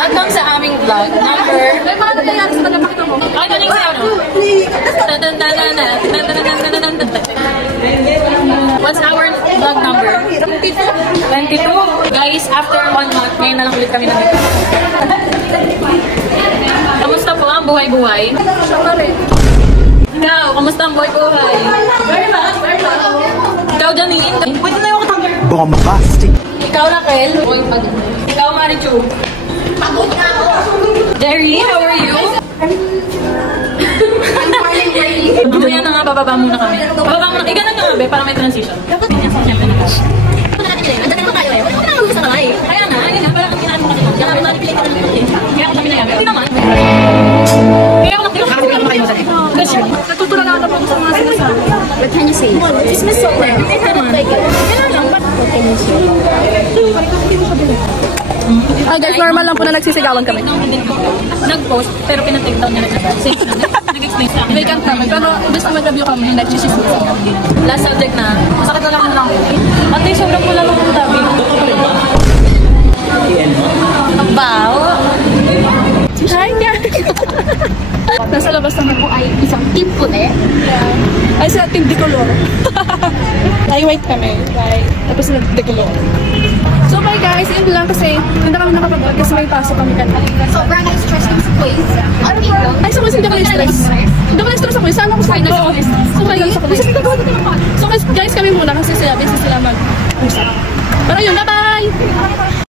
Welcome sa aming vlog number... May mga nangyayari sa tagapakita mo. Ay, ito yung sayo, no? What's our vlog number? 22. Guys, after 1 month, ngayon na lang ulit kami nandito. Kamusta po ang buhay-buhay? Ikaw, kamusta ang buhay-buhay? Very much. Ikaw, Janine. Pwede na yung katanggal. Bombastic. Ikaw, Raquel. Ikaw, Marichu. Pagod na ako. Jerry, how are you? Mamaya na nga, bababa muna kami. Bababa muna. Ika na nga, be, para may transition. Dapat din yan. Siyempre na kasi. Andan naman tayo eh. Wala ko na mag-usa na eh. Kaya na, ayun na. Parang kinaan mo kasi. Kaya ako na-replay ka na lang. Kaya ako sabi na yan. Hindi naman. Kaya ako kasi natutulala na po sa mga sinasabi. What can you say? It's Miss Soler. I cannot like it. What can you say? Guys, normal lang po na nagsisigawan kami. Nag-post, pero pinatake down niya na safe na. Nag-explain sa akin. Vacant kami, pero imbes na mag-review kami, nagsisigawan. Last subject na, masakit na lang lang. Ate, sobrang pula lang ang tabi. Ang baho. Hi, guys! Nasa labas naman po ay isang Team puti? ay sa team Dicolor. Ay, white kami. Right. Tapos nag-Dicolor. So, bye guys. Yun lang kasi hindi kami nakapag-vlog kasi may pasok kami kanina. Sobrang na-stress yung sa quiz. Ay, so hindi ako na-stress. Hindi ako na-stress sa quiz. Sana ako sa quiz. So, guys, kami muna kasi sila busy sila mag-usap. Pero yun, bye-bye!